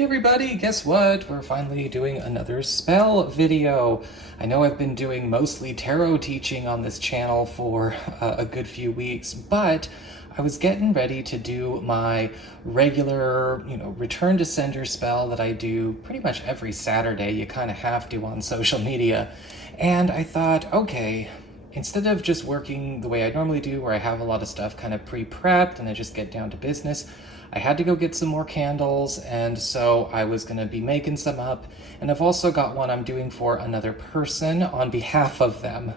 Hey everybody, guess what? We're finally doing another spell video. I know I've been doing mostly tarot teaching on this channel for a good few weeks, but I was getting ready to do my regular, return to sender spell that I do pretty much every Saturday. You kind of have to on social media. And I thought, okay, instead of just working the way I normally do, where I have a lot of stuff kind of pre-prepped and I just get down to business, I had to go get some more candles, and so I was going to be making some up. And I've also got one I'm doing for another person on behalf of them,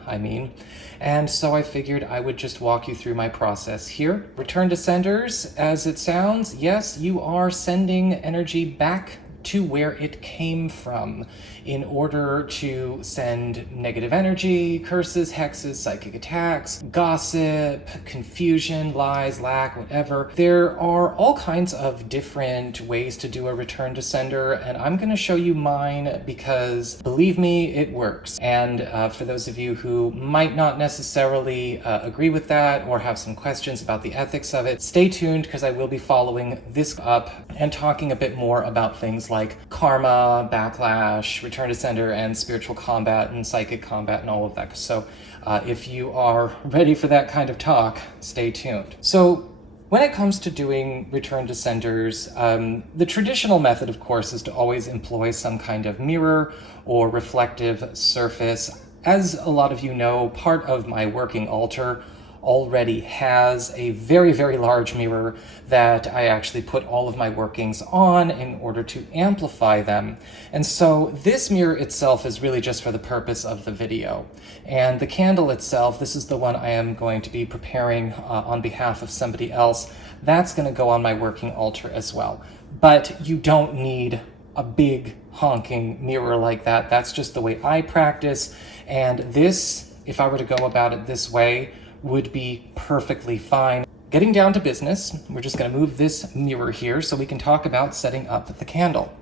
And so I figured I would just walk you through my process here. Return to senders, as it sounds, yes, you are sending energy back to where it came from in order to send negative energy, curses, hexes, psychic attacks, gossip, confusion, lies, lack, whatever. There are all kinds of different ways to do a return to sender, and I'm going to show you mine because, believe me, it works. And for those of you who might not necessarily agree with that or have some questions about the ethics of it, stay tuned because I will be following this up and talking a bit more about things like karma, backlash, return to sender, and spiritual combat and psychic combat and all of that. So if you are ready for that kind of talk, stay tuned. So when it comes to doing return to senders, the traditional method, of course, is to always employ some kind of mirror or reflective surface. As a lot of you know, part of my working altar already has a very, very large mirror that I actually put all of my workings on in order to amplify them. And so this mirror itself is really just for the purpose of the video. And the candle itself, this is the one I am going to be preparing on behalf of somebody else. That's going to go on my working altar as well. But you don't need a big honking mirror like that. That's just the way I practice. And this, if I were to go about it this way, would be perfectly fine. Getting down to business, we're just going to move this mirror here so we can talk about setting up the candle.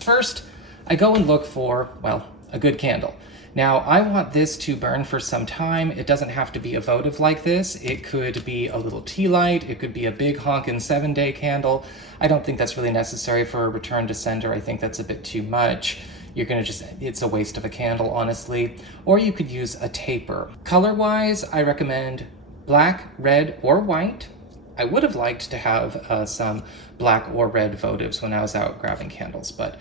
First, I go and look for, well, a good candle. Now, I want this to burn for some time. It doesn't have to be a votive like this. It could be a little tea light. It could be a big honkin' 7-day candle. I don't think that's really necessary for a return to sender. I think that's a bit too much. You're gonna it's a waste of a candle, honestly. Or you could use a taper. Color-wise, I recommend black, red, or white. I would have liked to have some black or red votives when I was out grabbing candles, but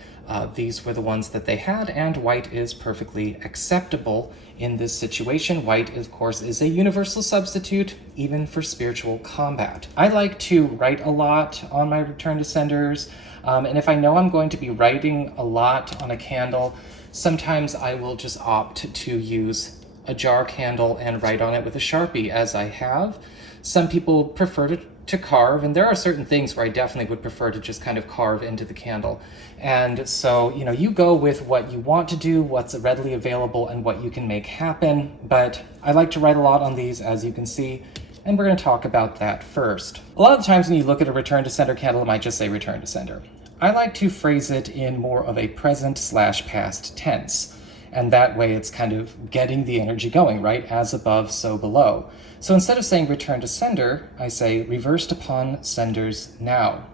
these were the ones that they had, and white is perfectly acceptable in this situation. White, of course, is a universal substitute, even for spiritual combat. I like to write a lot on my return to senders. And if I know I'm going to be writing a lot on a candle, sometimes I will just opt to use a jar candle and write on it with a Sharpie, as I have. Some people prefer to carve, and there are certain things where I definitely would prefer to just kind of carve into the candle. And so, you go with what you want to do, what's readily available, and what you can make happen. But I like to write a lot on these, as you can see. And we're going to talk about that first. A lot of the times when you look at a return to sender candle, it might just say return to sender. I like to phrase it in more of a present/past tense. And that way it's kind of getting the energy going, right? As above, so below. So instead of saying return to sender, I say reversed upon senders now.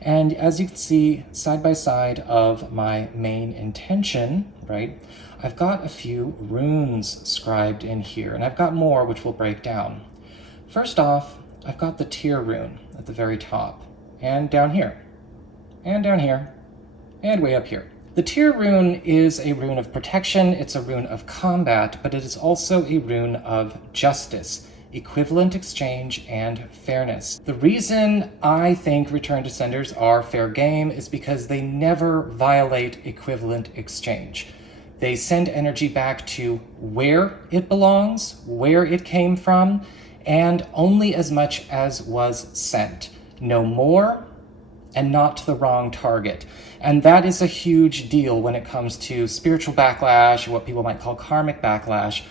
And as you can see, side by side of my main intention, right? I've got a few runes scribed in here, and I've got more which we'll break down. First off, I've got the tear rune at the very top, and down here, and down here, and way up here. The tear rune is a rune of protection, it's a rune of combat, but it is also a rune of justice, equivalent exchange, and fairness. The reason I think return to senders are fair game is because they never violate equivalent exchange. They send energy back to where it belongs, where it came from, and only as much as was sent. No more, and not to the wrong target. And that is a huge deal when it comes to spiritual backlash, or what people might call karmic backlash.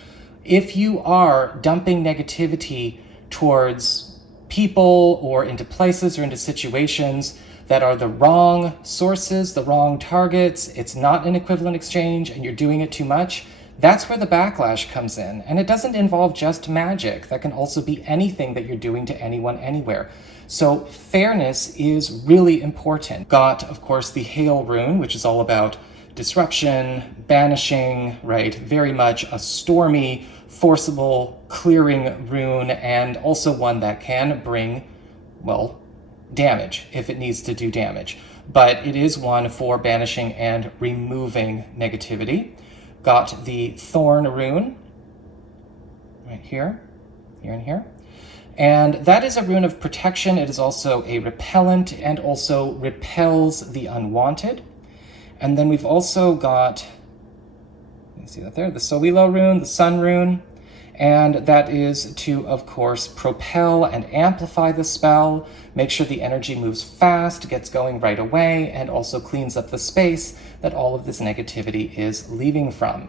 If you are dumping negativity towards people or into places or into situations that are the wrong sources, the wrong targets, it's not an equivalent exchange, and you're doing it too much, That's where the backlash comes in. And it doesn't involve just magic. That can also be anything that you're doing to anyone, anywhere. So fairness is really important. Got, of course, the Hail rune, which is all about disruption, banishing, right? Very much a stormy, forcible, clearing rune, and also one that can bring, well, damage if it needs to do damage. But it is one for banishing and removing negativity. Got the Thorn rune, right here, here and here. And that is a rune of protection. It is also a repellent and also repels the unwanted. And then we've also got, you see that there, the Soilo rune, the Sun rune. And that is to, of course, propel and amplify the spell, make sure the energy moves fast, gets going right away, and also cleans up the space that all of this negativity is leaving from.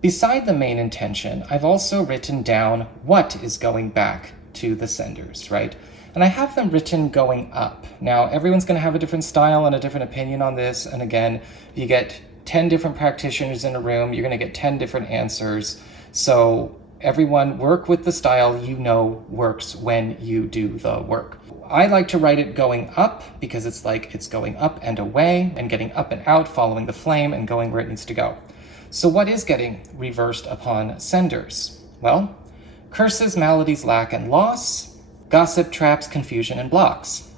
Beside the main intention, I've also written down what is going back to the senders, right? And I have them written going up. Now, everyone's going to have a different style and a different opinion on this. And again, if you get 10 different practitioners in a room, you're going to get 10 different answers. So everyone work with the style you know works when you do the work. I like to write it going up because it's like it's going up and away and getting up and out, following the flame and going where it needs to go. So what is getting reversed upon senders? Well, curses, maladies, lack, and loss, gossip, traps, confusion, and blocks.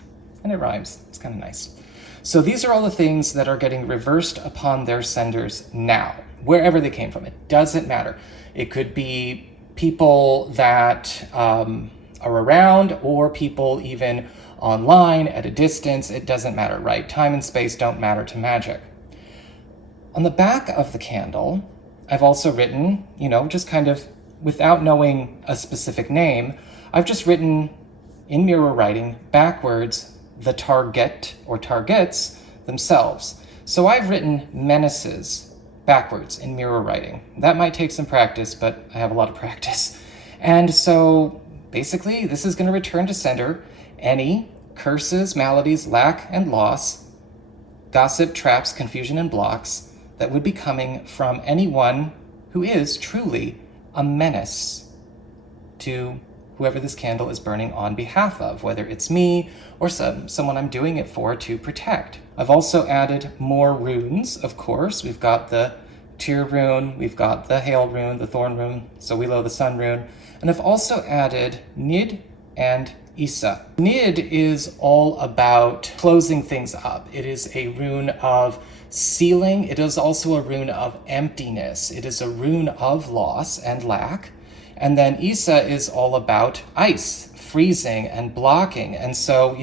And it rhymes. It's kind of nice. So these are all the things that are getting reversed upon their senders now, wherever they came from. It doesn't matter. It could be people that are around or people even online at a distance. It doesn't matter, right? Time and space don't matter to magic. On the back of the candle, I've also written, just kind of without knowing a specific name, I've just written in mirror writing backwards the target or targets themselves. So I've written menaces backwards in mirror writing. That might take some practice, but I have a lot of practice. And so basically, this is going to return to sender any curses, maladies, lack, and loss, gossip, traps, confusion, and blocks that would be coming from anyone who is truly a menace to whoever this candle is burning on behalf of, whether it's me or someone I'm doing it for to protect. I've also added more runes, of course. We've got the Tyr rune, we've got the Hail rune, the Thorn rune, Soilo, the Sun rune, and I've also added Nid and Isa. Nid is all about closing things up. It is a rune of sealing. It is also a rune of emptiness. It is a rune of loss and lack. And then Isa is all about ice, freezing and blocking. And so,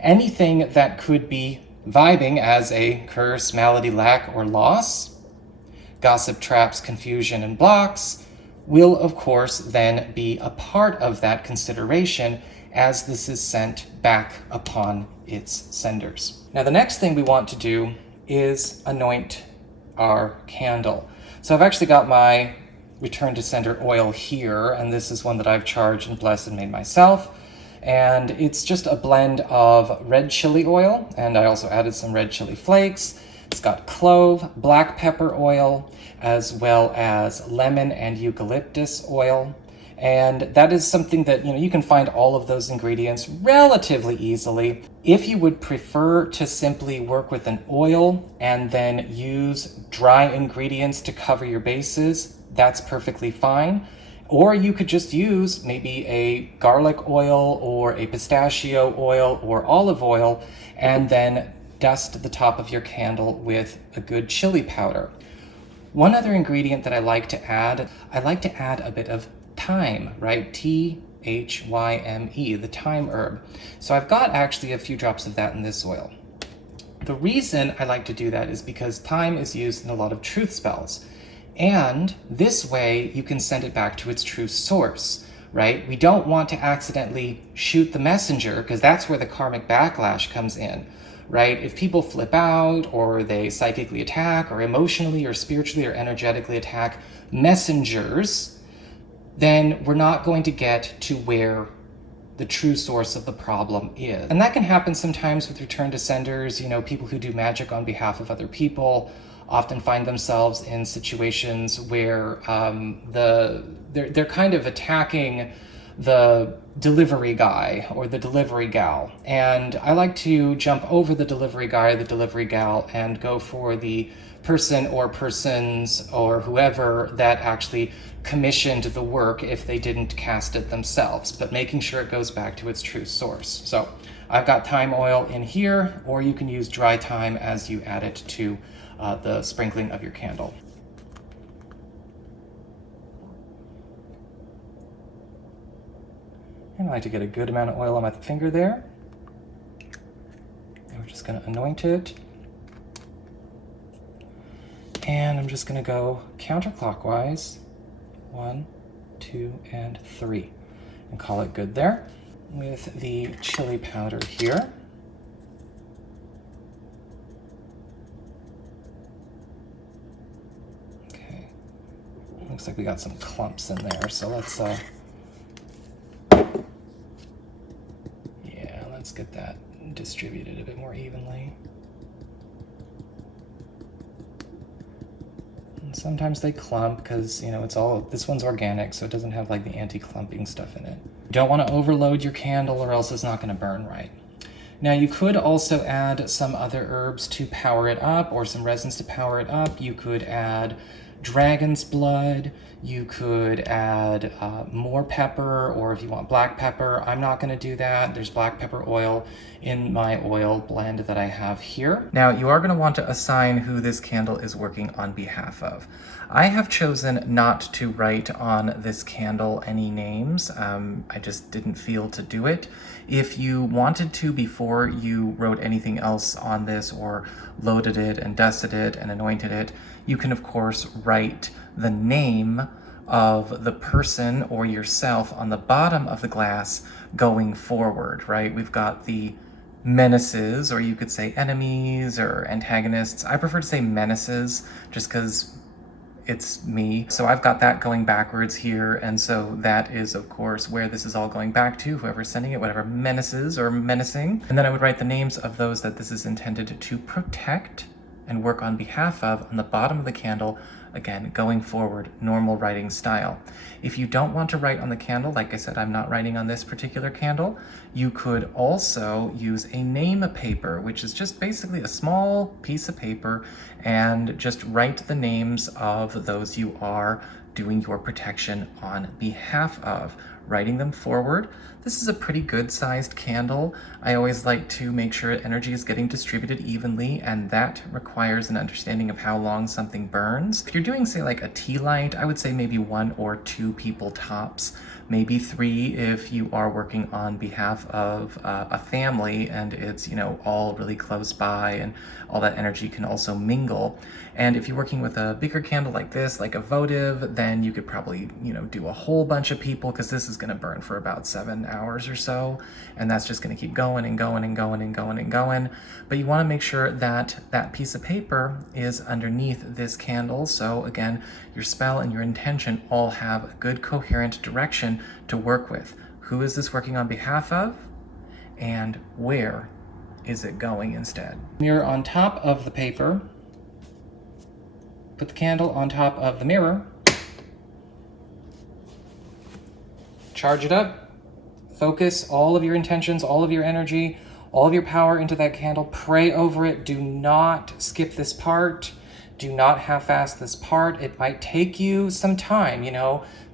anything that could be vibing as a curse, malady, lack, or loss, gossip, traps, confusion, and blocks, will of course then be a part of that consideration as this is sent back upon its senders. Now, the next thing we want to do is anoint our candle. So I've actually got my return to sender oil here, and this is one that I've charged and blessed and made myself. And it's just a blend of red chili oil, and I also added some red chili flakes. It's got clove, black pepper oil, as well as lemon and eucalyptus oil. And that is something that, you can find all of those ingredients relatively easily. If you would prefer to simply work with an oil and then use dry ingredients to cover your bases, that's perfectly fine. Or you could just use maybe a garlic oil or a pistachio oil or olive oil and then dust the top of your candle with a good chili powder. One other ingredient that I like to add a bit of thyme, right? Thyme, the thyme herb. So I've got actually a few drops of that in this oil. The reason I like to do that is because thyme is used in a lot of truth spells. And this way you can send it back to its true source, right? We don't want to accidentally shoot the messenger because that's where the karmic backlash comes in, right? If people flip out or they psychically attack or emotionally or spiritually or energetically attack messengers, then we're not going to get to where the true source of the problem is. And that can happen sometimes with return to senders, people who do magic on behalf of other people. often find themselves in situations where they're kind of attacking the delivery guy or the delivery gal. And I like to jump over the delivery guy or the delivery gal and go for the person or persons or whoever that actually commissioned the work if they didn't cast it themselves, but making sure it goes back to its true source. So I've got thyme oil in here, or you can use dry thyme as you add it to the sprinkling of your candle. And I like to get a good amount of oil on my finger there. And we're just going to anoint it. And I'm just going to go counterclockwise. 1, 2, and 3. And call it good there. With the chili powder here. Okay. Looks like we got some clumps in there, so let's get that distributed a bit more evenly. And sometimes they clump because, you know, this one's organic, so it doesn't have like the anti-clumping stuff in it. You don't want to overload your candle or else it's not going to burn right. Now you could also add some other herbs to power it up, or some resins to power it up. You could add dragon's blood, you could add more pepper, or if you want black pepper. I'm not going to do that. There's black pepper oil in my oil blend that I have here. Now you are going to want to assign who this candle is working on behalf of. I have chosen not to write on this candle any names. I just didn't feel to do it. If you wanted to before you wrote anything else on this, or loaded it and dusted it and anointed it, you can of course write the name of the person or yourself on the bottom of the glass going forward, right? We've got the menaces, or you could say enemies or antagonists. I prefer to say menaces just because it's me. So I've got that going backwards here, and so that is of course where this is all going back to, whoever's sending it, whatever menaces or menacing. And then I would write the names of those that this is intended to protect and work on behalf of on the bottom of the candle, again, going forward, normal writing style. If you don't want to write on the candle, like I said, I'm not writing on this particular candle, you could also use a name paper, which is just basically a small piece of paper, and just write the names of those you are doing your protection on behalf of, writing them forward. This is a pretty good sized candle. I always like to make sure energy is getting distributed evenly, and that requires an understanding of how long something burns. If you're doing, say, like a tea light, I would say maybe 1 or 2 people tops, maybe 3 if you are working on behalf of a family and it's, you know, all really close by and all that energy can also mingle. And if you're working with a bigger candle like this, like a votive, then you could probably, you know, do a whole bunch of people, because this is going to burn for about 7 hours or so, and that's just going to keep going and going and going and going and going. But you want to make sure that that piece of paper is underneath this candle, so again, your spell and your intention all have a good coherent direction to work with. Who is this working on behalf of, and where is it going instead? Mirror on top of the paper. Put the candle on top of the mirror. Charge it up. Focus all of your intentions, all of your energy, all of your power into that candle. Pray over it. Do not skip this part. Do not half-ass this part. It might take you some time,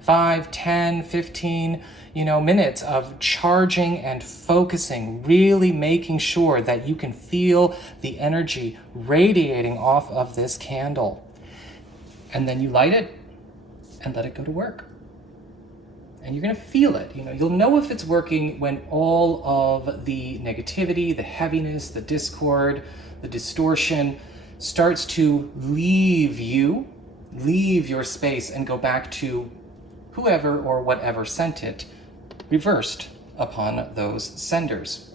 5, 10, 15, minutes of charging and focusing, really making sure that you can feel the energy radiating off of this candle. And then you light it and let it go to work. And you're gonna feel it. You'll know if it's working when all of the negativity, the heaviness, the discord, the distortion starts to leave you, leave your space, and go back to whoever or whatever sent it, reversed upon those senders.